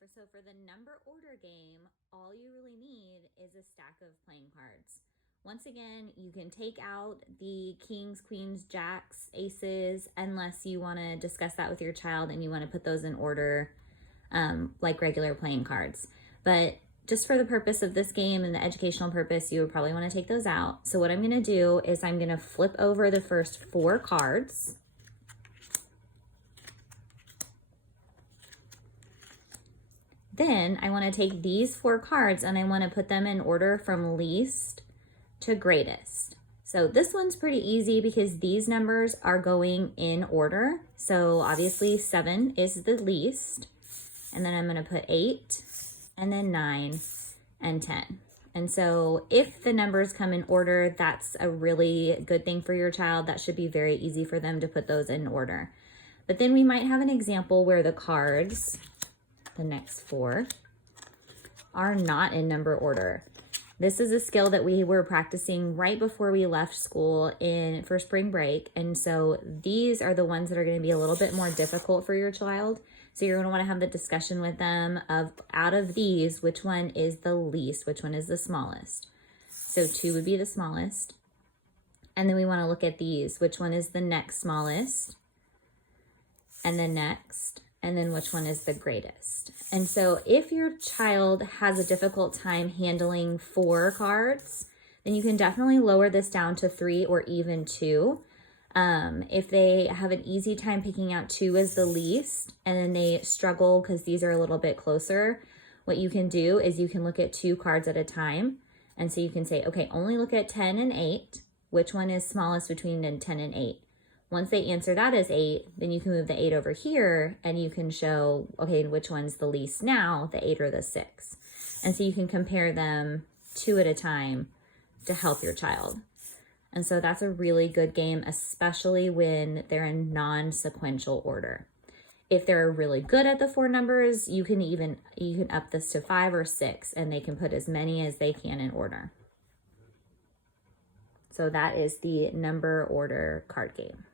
So for the number order game, all you really need is a stack of playing cards. Once again, you can take out the kings, queens, jacks, aces, unless you want to discuss that with your child and you want to put those in order like regular playing cards. But just for the purpose of this game and the educational purpose, you would probably want to take those out. So what I'm going to do is I'm going to flip over the first 4 cards. Then I want to take these 4 cards and I want to put them in order from least to greatest. So this one's pretty easy because these numbers are going in order. So obviously 7 is the least. And then I'm going to put 8 and then 9 and 10. And so if the numbers come in order, that's a really good thing for your child. That should be very easy for them to put those in order. But then we might have an example where the cards, the next 4, are not in number order. This is a skill that we were practicing right before we left school for spring break. And so these are the ones that are going to be a little bit more difficult for your child. So you're going to want to have the discussion with them of, out of these, which one is the least, which one is the smallest. So 2 would be the smallest. And then we want to look at these, which one is the next smallest, and the next, and then which one is the greatest. And so if your child has a difficult time handling 4 cards, then you can definitely lower this down to 3 or even 2. If they have an easy time picking out 2 as the least, and then they struggle because these are a little bit closer, what you can do is you can look at 2 cards at a time. And so you can say, okay, only look at 10 and 8. Which one is smallest between 10 and 8? Once they answer that as 8, then you can move the 8 over here and you can show, okay, which one's the least now, the 8 or the 6. And so you can compare them 2 at a time to help your child. And so that's a really good game, especially when they're in non-sequential order. If they're really good at the 4 numbers, you can up this to 5 or 6 and they can put as many as they can in order. So that is the number order card game.